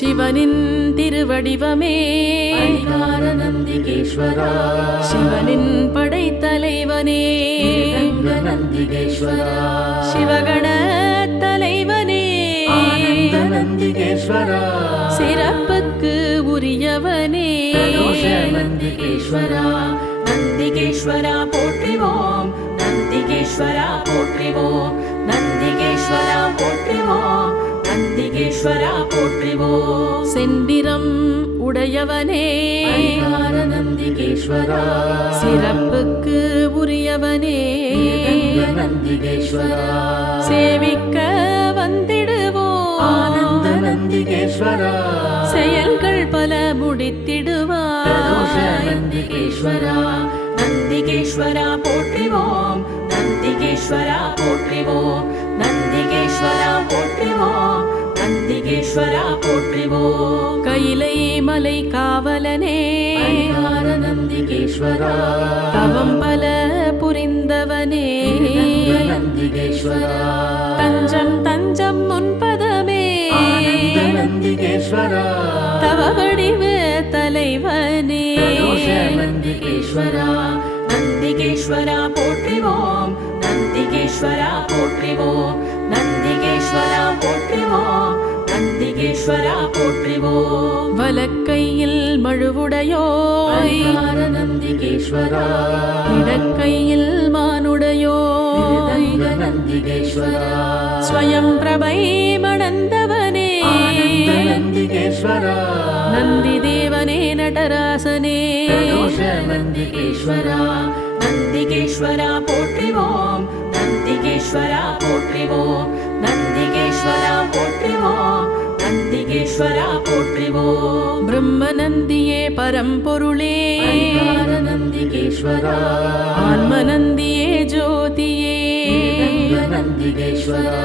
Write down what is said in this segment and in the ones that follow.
சிவனின் திருவடிவமே அதிகார நந்திகேஸ்வரா சிவனின் படைத்தலைவனே நந்திகேஸ்வரா சிவகண தலைவனே ஆனந்த நந்திகேஸ்வரா சிறப்புக்கு உரியவனே நந்திகேஸ்வரா நந்திகேஸ்வரா போற்றிவோம் நந்திகேஸ்வரா போற்றிவோம் நந்திகேஸ்வரா போற்றிவோம் நந்திகேஸ்வரா போற்றிவோம் செந்திரம் உடையவனே அதிகார நந்திகேஸ்வரா சிறப்புக்கு உரியவனே நந்திகேஸ்வரா சேவிக்க வந்திடுவோம் ஆனந்த நந்திகேஸ்வரா செயல்கள் பல முடித்திடுவாய் நந்திகேஸ்வரா நந்திகேஸ்வரா போற்றிவோம் நந்திகேஸ்வரா போற்றிவோம் நந்திகேஸ்வரா போற்றிவோம் நந்திகேஸ்வரா போற்றிவோம் கைலை மலை காவலனே அதிகார நந்திகேஸ்வரா தவம் பல புரிந்தவனே நந்திகேஸ்வரா தஞ்சம் தஞ்சம் முன்பதமே ஆனந்த நந்திகேஸ்வரா தவ வடிவ தலைவனே நந்திகேஸ்வரா நந்திகேஸ்வரா போற்றிவோம் நந்திகேஸ்வரா போற்றிவோம் நந்திகேஸ்வரா போற்றிவோம் நந்திகேஸ்வரா போற்றிவோம் வலக்கையில் மழுவுடையோய் அதிகார நந்திகேஸ்வரா இடக்கையில் மானுடையோய் நந்திகேஸ்வரா ஸ்வயம் பிரபை மணந்தவனே ஆனந்த நந்திகேஸ்வரா நந்தி தேவனே நடராசனே நந்திகேஸ்வரா நந்திகேஸ்வரா போற்றிவோம் நந்திகேஸ்வரா போற்றிவோம் நந்திகேஸ்வரா போற்றிவோம் நந்திகேஸ்வரா போற்றிவோம் பிரம்ம நந்தியே பரம்பொருளே அதிகார நந்திகேஸ்வரா ஆன்ம நந்தியே ஜோதியே நந்திகேஸ்வரா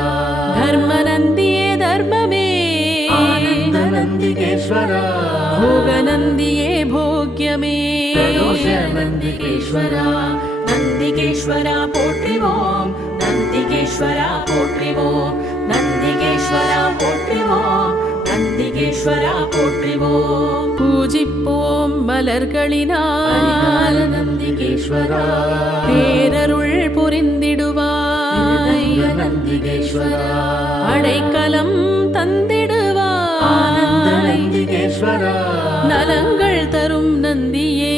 தர்ம நந்தியே தர்மமே ஆனந்த நந்திகேஸ்வரா போக நந்தியே போக்யமே நந்திகேஸ்வரா நந்திகேஸ்வரா போற்றிவோம் நந்திகேஸ்வரா போற்றிவோம் நந்திகேஸ்வரா போற்றிவோம் நந்திகேஸ்வரா போற்றிவோம் பூஜிப்போம் மலர்களினால் நந்திகேஸ்வரா பேரருள் புரிந்திடுவாய் நந்திகேஸ்வரா அடைக்கலம் தந்திடுவாய் நந்திகேஸ்வரா நலங்கள் தரும் நந்தியே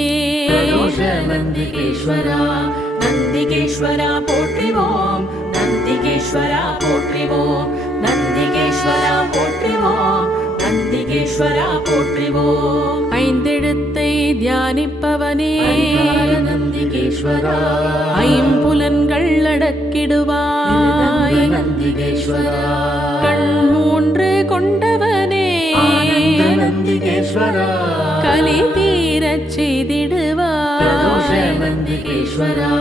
நந்திகேஸ்வரா நந்திகேஸ்வரா போற்றிவோம் நந்திகேஸ்வரா போற்றிவோம் நந்திகேஸ்வரா போற்றிவோம் நந்திகேஸ்வரா போற்றிவோம் ஐந்தெழுத்தை தியானிப்பவனே நந்திகேஸ்வரா ஐம்புலன்கள் அடக்கிடுவாய் நந்திகேஸ்வரா கண் மூன்று கொண்டவனே நந்திகேஸ்வரா கலி தீரச் செய்திடுவாய் நந்திகேஸ்வரா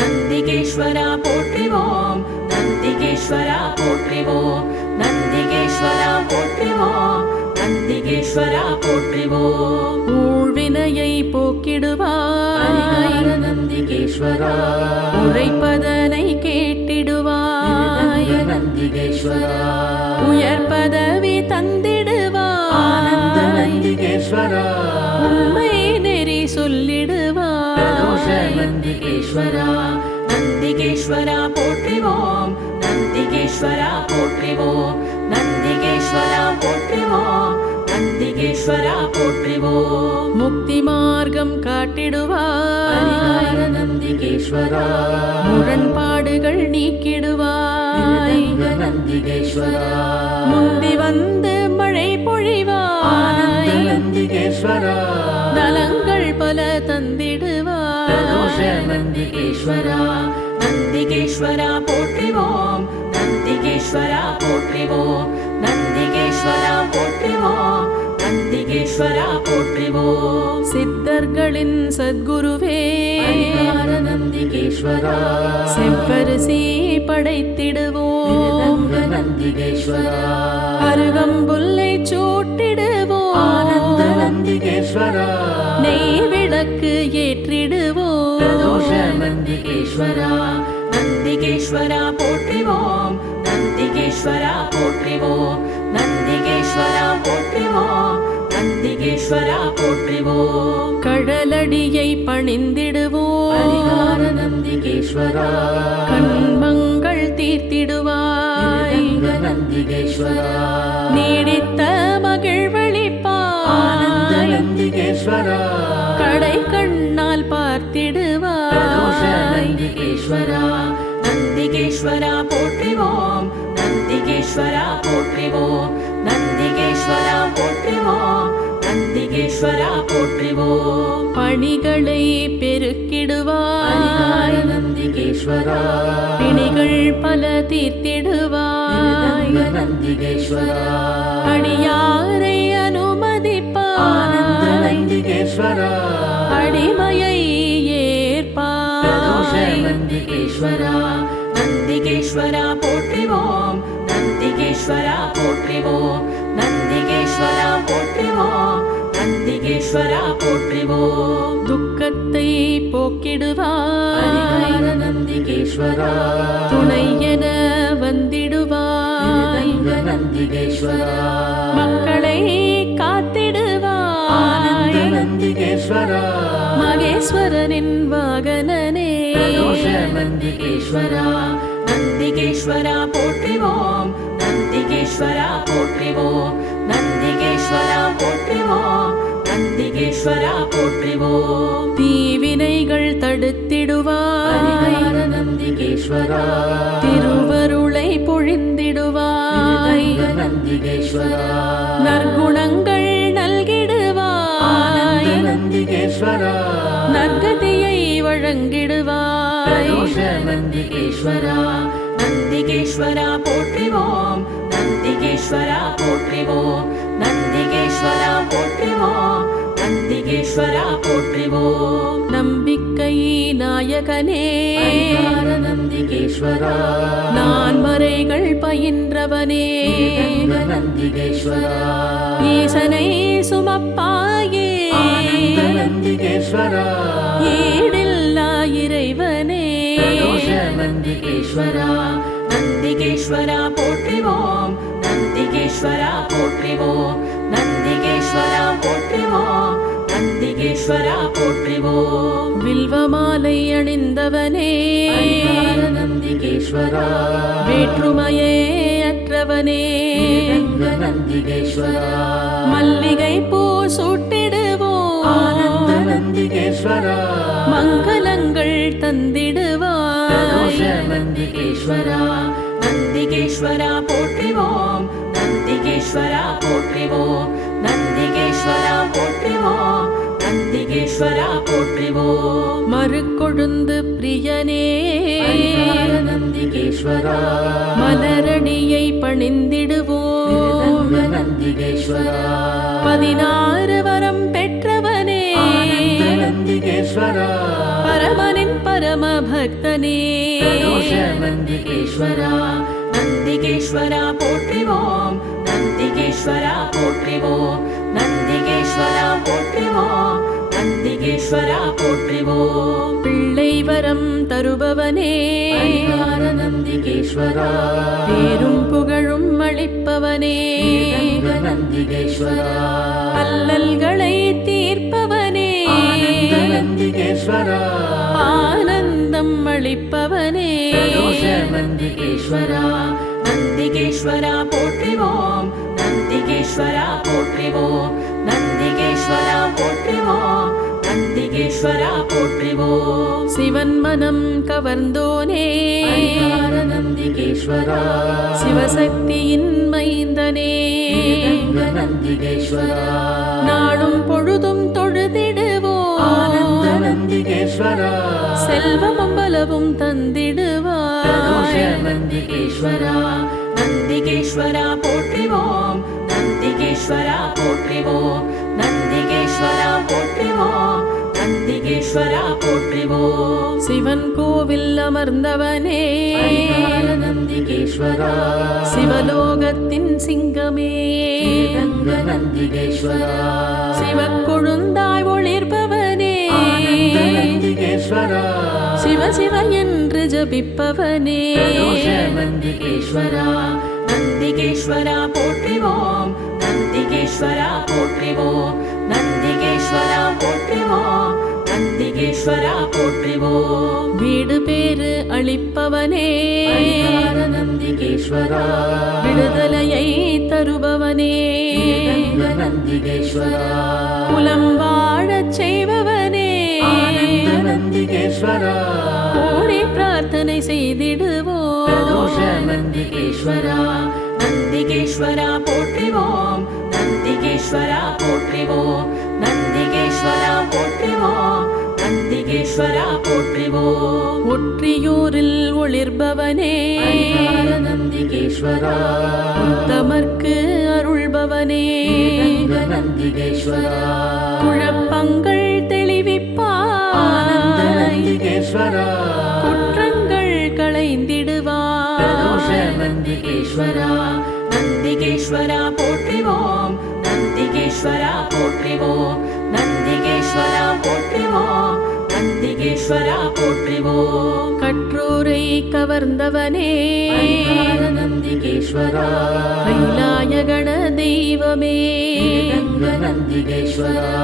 நந்திகேஸ்வரா போற்றிவோம் நந்திகேஸ்வரா போற்றிவோம் நந்திகேஸ்வரா போற்றிவோம் நந்திகேஸ்வரா போற்றிவோம் ஊழ்வினையை போக்கிடுவாய் நந்திகேஸ்வரா உழைப்பதனை கேட்டிடுவாய் நந்திகேஸ்வரா உயர் பதவி தந்திடுவாய் நந்திகேஸ்வரா உண்மை நெறி சொல்லிடுவாய் நந்திகேஸ்வரா நந்திகேஸ்வரா போற்றிவோம் நந்திகேஸ்வரா போற்றிவோம் நந்திகேஸ்வரா போற்றிவோம் நந்திகேஸ்வரா போற்றிவோம் முக்தி மார்க்கம் காட்டிடுவாய் நந்திகேஸ்வரா முரண்பாடுகள் நீக்கிடுவாய் நந்திகேஸ்வரா முந்தி வந்து மழை பொழிவாய் நந்திகேஸ்வரா நலங்கள் பல தந்திடுவாய் நந்திகேஸ்வரா நந்திகேஸ்வரா போற்றிவோம் நந்திகேஸ்வரா போற்றிவோம் நந்திகேஸ்வரா போற்றிவோம் நந்திகேஸ்வரா போற்றிவோம் சித்தர்களின் சத்குருவே நந்திகேஸ்வரா செவ்வரிசி படைத்திடுவோம் நந்திகேஸ்வரா அருகம்புல்லை சூட்டிடுவோம் நந்திகேஸ்வரா நெய் விளக்கு ஏற்றிடுவோம் நந்திகேஸ்வரா நந்திகேஸ்வரா போற்றிவோம் நந்திகேஸ்வரா போற்றிவோம் நந்திகேஸ்வரா போற்றிவோம் நந்திகேஸ்வரா போற்றிவோம் கடலடியை பணிந்திடுவோம் பரிகார நந்திகேஸ்வரா கண்மங்கள் தீர்த்திடுவாய் ரங்க நந்திகேஸ்வரா நீடித்த ஆனந்த மகிழ்வளிப்பாய் நந்திகேஸ்வரா கடை கண்ணால் பிரதோஷ பார்த்திடுவாய் நந்திகேஸ்வரா நந்திகேஸ்வரா போற்றிவோம் நந்திகேஸ்வரா போற்றிவோம் நந்திகேஸ்வரா போற்றிவோம் நந்திகேஸ்வரா போற்றிவோம் பணிகளை பரிகார பெருக்கிடுவாய் நந்திகேஸ்வரா பிணிகள் பல தீர்த்திடுவாய் ரங்க நந்திகேஸ்வரா அடியாரை ஆனந்த அனுமதிப்பாய் நந்திகேஸ்வரா அடிமையை பிரதோஷ ஏற்பாய் நந்திகேஸ்வரா நந்திகேஸ்வரா போற்றிவோம் நந்திகேஸ்வரா போற்றிவோம் நந்திகேஸ்வரா போற்றிவோம் நந்திகேஸ்வரா போற்றிவோம் துக்கத்தை போக்கிடுவாய் பரிகார நந்திகேஸ்வரா துணை என வந்திடுவாய் ரங்க நந்திகேஸ்வரா மக்களை ஆனந்த காத்திடுவாய் நந்திகேஸ்வரா மகேஸ்வரனின் வாகனனே பிரதோஷ நந்திகேஸ்வரா நந்திகேஸ்வரா போற்றிவோம் நந்திகேஸ்வரா போற்றிவோம் நந்திகேஸ்வரா போற்றிவோம் நந்திகேஸ்வரா போற்றிவோம் தீவினைகள் தடுத்திடுவாய் பரிகார நந்திகேஸ்வரா திருவருளை பொழிந்திடுவாய் ரங்க நந்திகேஸ்வரா நற்குணங்கள் ஆனந்த நல்கிடுவாய் நந்திகேஸ்வரா நற்கதியை வழங்கிடுவாய் பிரதோஷ நந்திகேஸ்வரா நந்திகேஸ்வரா போற்றிவோம் நந்திகேஸ்வரா போற்றிவோம் நந்திகேஸ்வரா போற்றிவோம் நந்திகேஸ்வரா போற்றிவோம் நம்பிக்கை நாயகனே பரிகார நந்திகேஸ்வரா நான்மறைகள் பயின்றவனே ரங்க நந்திகேஸ்வரா ஈசனை சுமப்பாயே ஆனந்த நந்திகேஸ்வரா ஈடில்லா இறைவனே பிரதோஷ நந்திகேஸ்வரா நந்திகேஸ்வரா போற்றிவோம் நந்திகேஸ்வரா போற்றிவோம் நந்திகேஸ்வரா போற்றிவோம் நந்திகேஸ்வரா போற்றிவோம் வில்வமாலை அணிந்தவனே பரிகார நந்திகேஸ்வரா வேற்றுமையே அற்றவனே ரங்க நந்திகேஸ்வரா மல்லிகை பூ ஆனந்த சூட்டிடுவோம் நந்திகேஸ்வரா மங்களங்கள் பிரதோஷ தந்திடுவாய் நந்திகேஸ்வரா நந்திகேஸ்வரா போற்றிவோம் நந்திகேஸ்வரா போற்றிவோம் நந்திகேஸ்வரா போற்றிவோம் நந்திகேஸ்வரா போற்றிவோம் மறுக்கொழுந்து பிரியனே பரிகார நந்திகேஸ்வரா மலரடியை பணிந்திடுவோம் ரங்க நந்திகேஸ்வரா 16 வரம் பெற்றவனே ஆனந்த நந்திகேஸ்வரா பரமனின் பரம பக்தனே பிரதோஷ நந்திகேஸ்வரா நந்திகேஸ்வரா போற்றிவோம் நந்திகேஸ்வரா போற்றிவோம் நந்திகேஸ்வரா போற்றிவோம் நந்திகேஸ்வரா போற்றிவோம் பிள்ளை வரம் தருபவனே பரிகார நந்திகேஸ்வரா பேரும் புகழும் அளிப்பவனே ரங்க நந்திகேஸ்வரா அல்லல்களை தீர்ப்பவனே ஆனந்த நந்திகேஸ்வரா ஆனந்தம் அளிப்பவனே பிரதோஷ நந்திகேஸ்வரா நந்திகேஸ்வரா போற்றிவோம் நந்திகேஸ்வரா போற்றிவோம் நந்திகேஸ்வரா போற்றிவோம் நந்திகேஸ்வரா போற்றிவோம் சிவன் மனம் கவர்ந்தோனே பரிகார நந்திகேஸ்வரா சிவசக்தியின் மைந்தனே ரங்க நந்திகேஸ்வரா நாளும் பொழுதும் ஆனந்த தொழுதிடுவோம் நந்திகேஸ்வரா செல்வமும் பலவும் பிரதோஷ தந்திடுவாய் நந்திகேஸ்வரா நந்திகேஸ்வரா போற்றிவோம் நந்திகேஸ்வரா போற்றிவோம் நந்திகேஸ்வரா போற்றிவோம் நந்திகேஸ்வரா போற்றிவோம் சிவன் கோவில் அமர்ந்தவனே பரிகார நந்திகேஸ்வரா சிவலோகத்தின் சிங்கமே ரங்க நந்திகேஸ்வரா சிவக்கொழுந்தாய் ஒளிர்பவனே ஆனந்த நந்திகேஸ்வரா சிவ சிவ என்று ஜபிப்பவனே பிரதோஷ நந்திகேஸ்வரா நந்திகேஸ்வரா போற்றிவோம் நந்திகேஸ்வரா போற்றிவோம் நந்திகேஸ்வரா போற்றிவோம், நந்திகேஸ்வரா போற்றிவோம். வீடு பேறு அளிப்பவனே, பரிகார நந்திகேஸ்வரா, விடுதலையை தருபவனே, ஸ்ரீரங்க நந்திகேஸ்வரா, குலம் வாழச் செய்பவனே, ஆனந்த நந்திகேஸ்வரா, கோடி பிரார்த்தனை செய்திடுவோம். பிரதோஷ நந்திகேஸ்வரா, நந்திகேஸ்வரா போற்றிவோம், நந்திகேஸ்வரா போற்றிவோம், நந்திகேஸ்வரா போற்றிவோம், நந்திகேஸ்வரா போற்றிவோம். ஒற்றியூரில் ஒளிர்பவனே, பரிகார நந்திகேஸ்வரா, தமர்க்கு அருள்பவனே, ஸ்ரீரங்க நந்திகேஸ்வரா, குழப்பங்கள் ஆனந்த தெளிவிப்பாய், நந்திகேஸ்வரா, குற்றங்கள் பிரதோஷ களைந்திடுவாய். நந்திகேஸ்வரா, நந்திகேஸ்வரா போற்றிவோம், நந்திகேஸ்வரா போற்றிவோம், நந்திகேஸ்வரா போற்றிவோம், நந்திகேஸ்வரா போற்றிவோம். கற்றோரை கவர்ந்தவனே, பரிகார நந்திகேஸ்வரா, கைலாய கண தெய்வமே, ஸ்ரீரங்க நந்திகேஸ்வரா,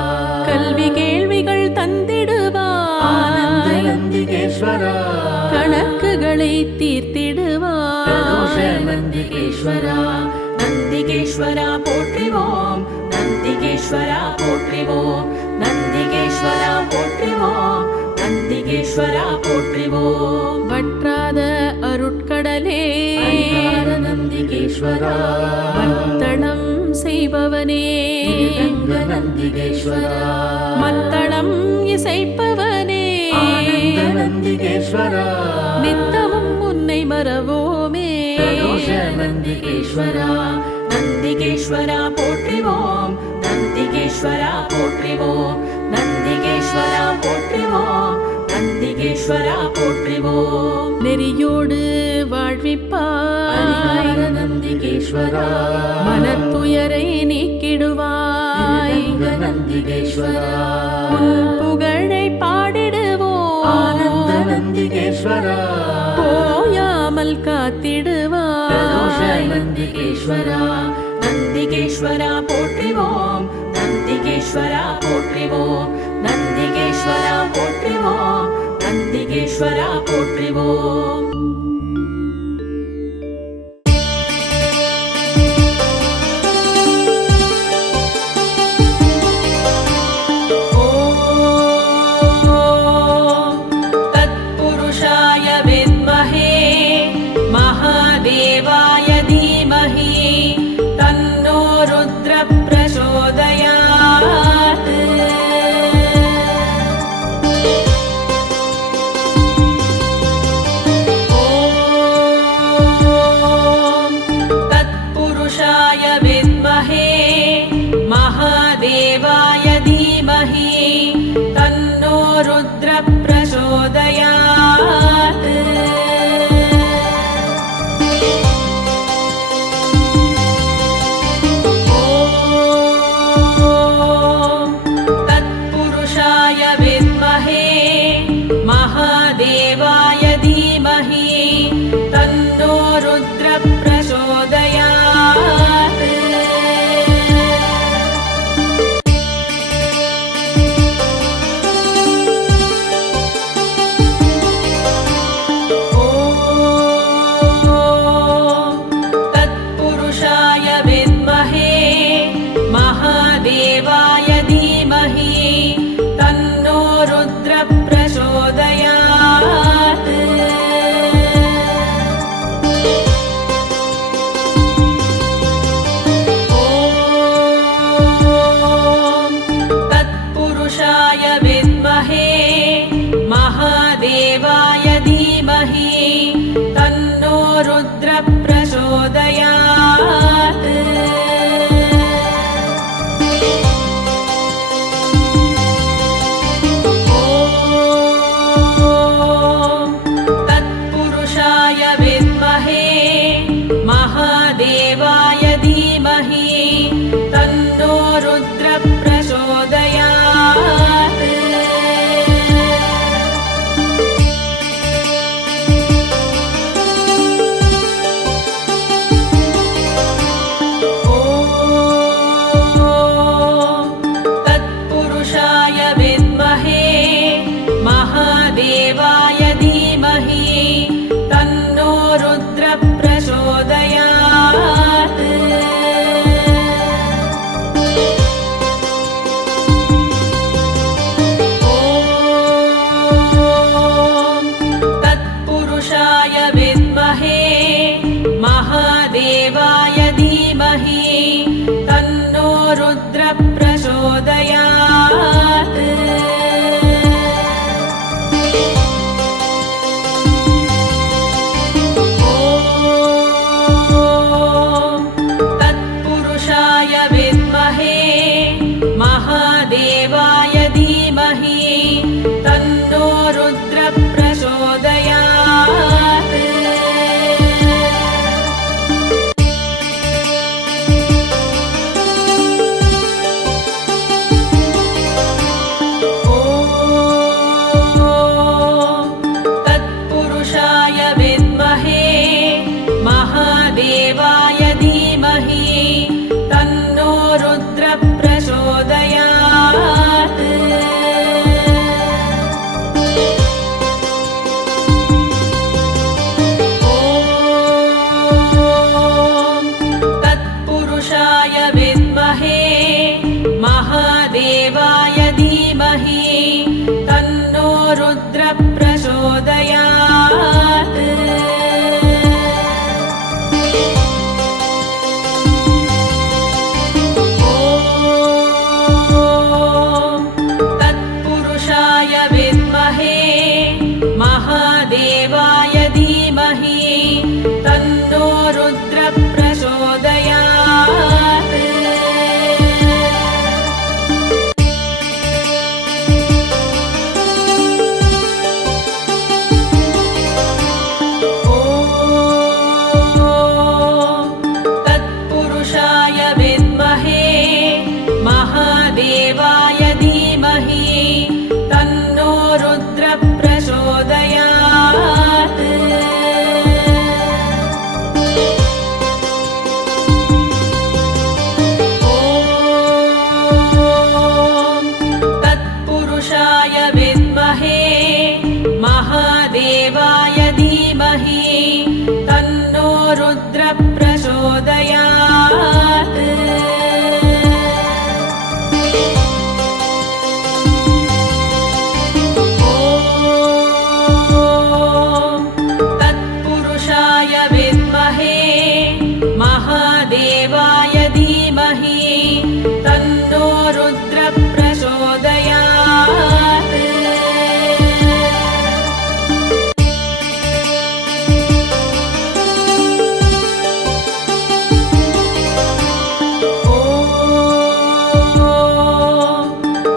கல்வி கேள்விகள் ஆனந்த தந்திடுவாய், நந்திகேஸ்வரா, கணக்குகளை பிரதோஷ தீர்த்திடுவாய். நந்திகேஸ்வரா, நந்திகேஸ்வரா போற்றிவோம், நந்திகேஸ்வரா போற்றிவோம், நந்திகேஸ்வரா போற்றிவோம், நந்திகேஸ்வரா போற்றிவோம். வற்றாத அருட்கடலே, பரிகார நந்திகேஸ்வரா, மத்தளம் செய்பவனே, ஸ்ரீரங்க நந்திகேஸ்வரா, மத்தளம் இசைப்பவனே, ஆனந்த நந்திகேஸ்வரா, நித்தமும் உன்னை மறவோமே. பிரதோஷ நந்திகேஸ்வரா, நந்திகேஸ்வரா போற்றிவோம், நந்திகேஸ்வரா போற்றிவோம், நந்திகேஸ்வரா போற்றிவோம், நந்திகேஸ்வரா போற்றிவோம். நெறியோடு வாழ்விப்பாய், பரிகார நந்திகேஸ்வரா, மனத்துயரை நீக்கிடுவாய். ஸ்ரீரங்க நந்திகேஸ்வரா, உன் புகழை ஆனந்த பாடிடுவோம், நந்திகேஸ்வரா, போயாமல் பிரதோஷ காத்திடுவாய். நந்திகேஸ்வரா, நந்திகேஸ்வரா போற்றிவோம், நந்திகேஸ்வரா போற்றிவோம், நந்திகேஸ்வரா போற்றிவோம், நந்திகேஸ்வரா போற்றிவோம். ஓம் தத்புருஷாய வித்மஹே மகாதேவாய தீமஹி தன்னோ ருத்ர பிரசோதயாத். ஓம் தத்புருஷாய வித்மஹே மகாதேவாய தீமஹி தன்னோ ருத்ர பிரசோதயாத். ஓம் தத்புருஷாய வித்மஹே மகாதேவாய தீமஹி தன்னோ ருத்ர பிரசோதயாத். रुद्र प्रचोदयात्। ॐ तत्पुरुषाय विद्महे महादेवाय धीमहि तन्नो रुद्र प्रचोदयात्।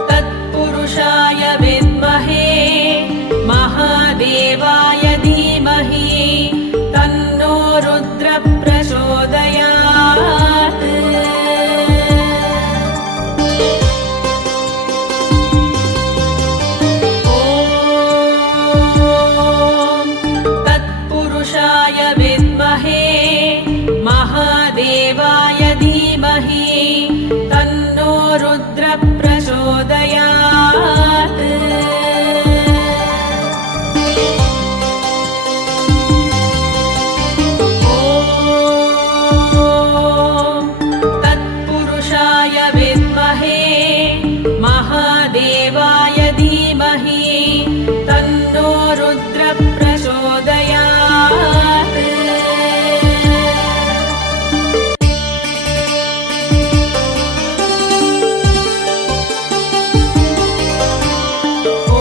तत्पुरुषाय विद्महे महादेवाय धीमहि तन्नो रुद्र प्रचोदयात्। ॐ तत्पुरुषाय विद्महे महादेवाय धीमहि तन्नो रुद्र प्रचोदयात्। ॐ तत्पुरुषाय विद्महे महादेवाय धीमहि तन्नो रुद्र प्रचोदयात्। ॐ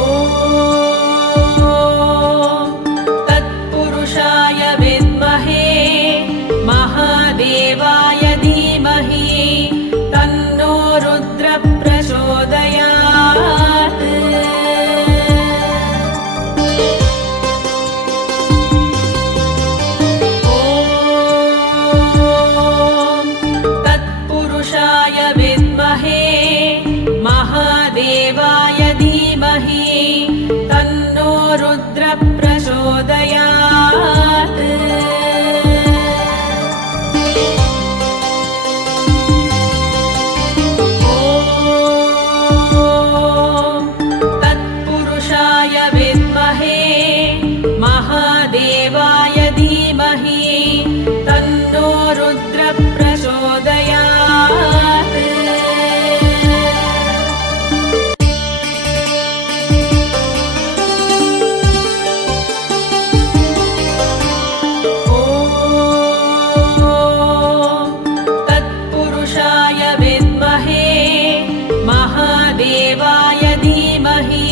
तत्पुरुषाय विद्महे महादेवाय धीमहि तन्नो रुद्र प्रचोदयात्। ॐ तत्पुरुषाय विद्महे महादेवाय धीमहि तन्नो रुद्र प्रचोदयात्। ॐ तत्पुरुषाय विद्महे महादेवाय धीमहि तन्नो रुद्र प्रचोदयात्। ॐ तत्पुरुषाय विद्महे महादेवाय धीमहि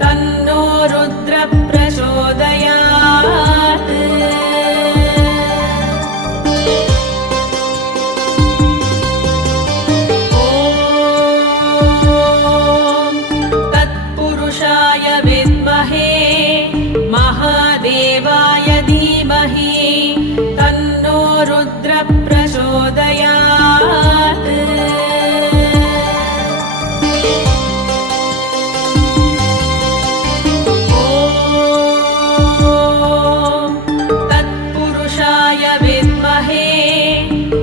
तन्नो रुद्र प्रचोदयात्। ॐ तत्पुरुषाय विद्महे महादेवाय धीमहि तन्नो रुद्र प्रचोदयात्। ॐ तत्पुरुषाय विद्महे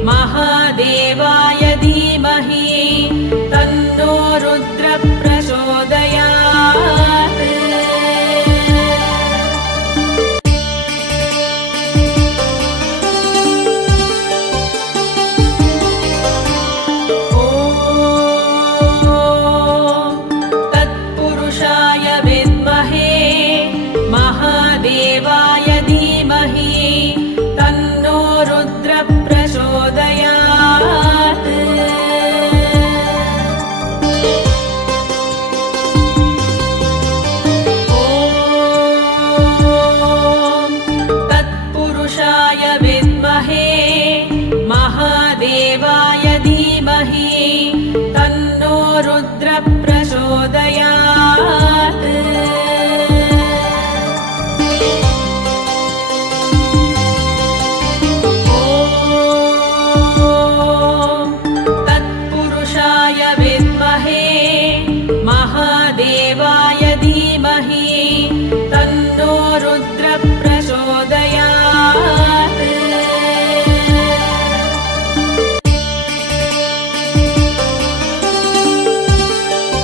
महादेवाय धीमहि तन्नो रुद्र प्रचोदयात्। ॐ तत्पुरुषाय विद्महे महादेवाय धीमहि तन्नो रुद्र प्रचोदयात्। ॐ तत्पुरुषाय विद्महे महादेवाय धीमहि तन्नो रुद्र प्रचोदयात्। ॐ तत्पुरुषाय विद्महे महादेवाय धीमहि तन्नो रुद्र प्रचोदयात्। ॐ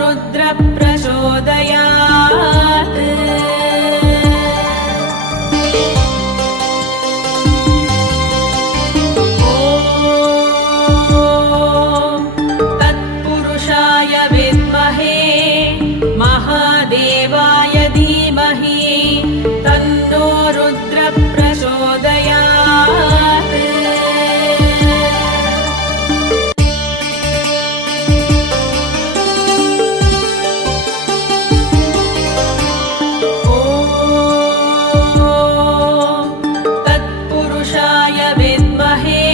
रुद्र प्रचोदयात् तत्पुरुषाय विद्महे महादेवाय धीमहि तन्नो रुद्र प्रचोदयात् तत्पुरुषाय विद्महे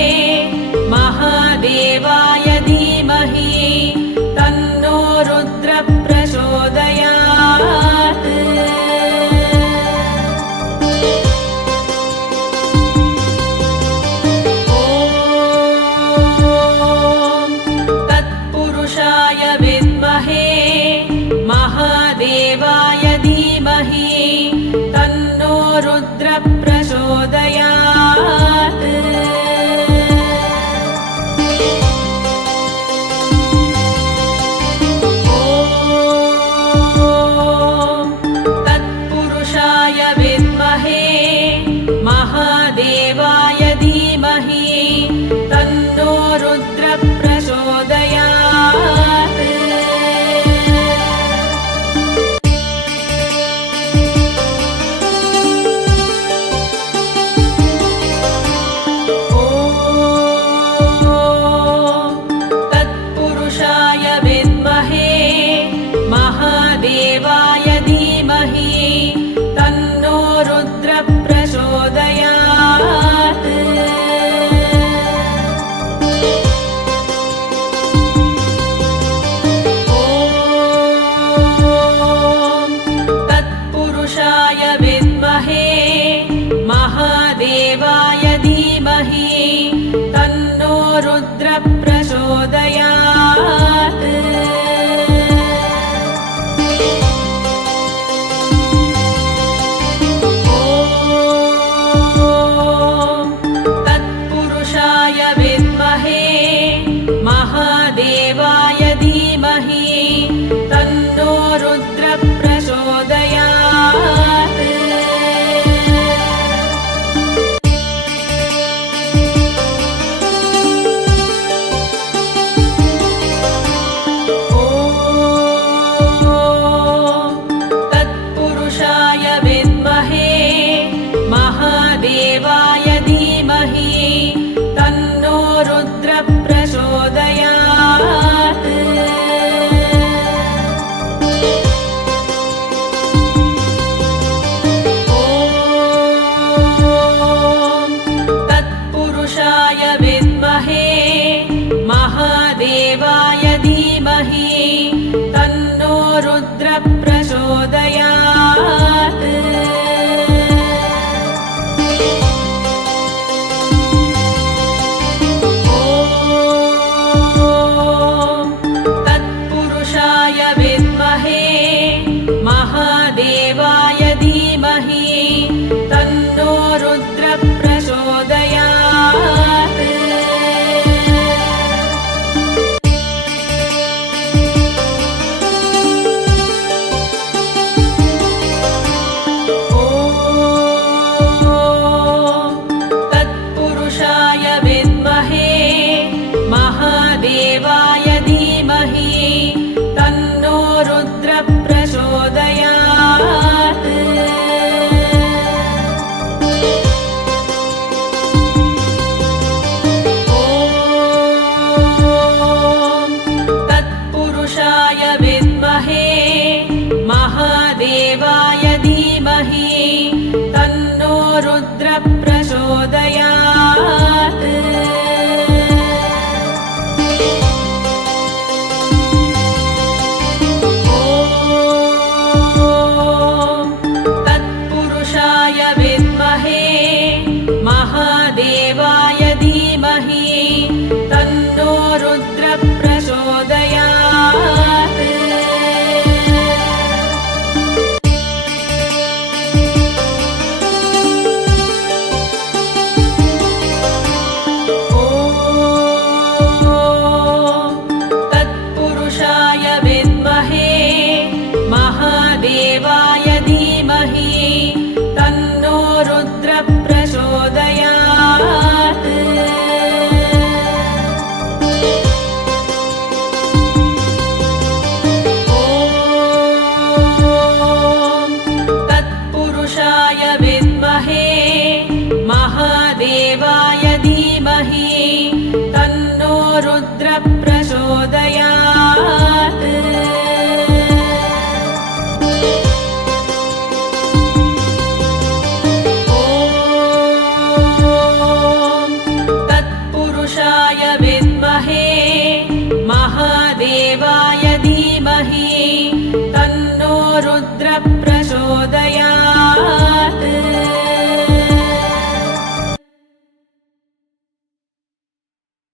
महादेवाय धीमहि तन्नो रुद्र प्रचोदयात् तत्पुरुषाय विद्महे महादेवाय धीमहि तन्नो रुद्र प्रचोदयात् तत्पुरुषाय विद्महे महादेवाय धीमहि तन्नो रुद्र प्रचोदयात् तत्पुरुषाय विद्महे महादेवाय धीमहि तन्नो रुद्र प्रचोदयात् तत्पुरुषाय विद्महे महादेवाय धीमहि तन्नो रुद्र प्रचोदयात् तत्पुरुषाय विद्महे महादेवाय धीमहि तन्नो रुद्र प्रचोदयात् तत्पुरुषाय विद्महे महादेवाय धीमहि तन्नो रुद्र प्रचोदयात् तत्पुरुषाय विद्महे महादेवाय धीमहि तन्नो रुद्र प्रचोदयात् तत्पुरुषाय विद्महे महादेवाय धीमहि तन्नो रुद्र प्रचोदयात् तत्पुरुषाय विद्महे महादेवाय धीमहि तन्नो रुद्र प्रचोदयात् तत्पुरुषाय विद्महे महादेवाय धीमहि तन्नो रुद्र प्रचोदयात् तत्पुरुषाय विद्महे महादेवाय धीमहि तन्नो रुद्र प्रचोदयात् विद्महे महादेवाय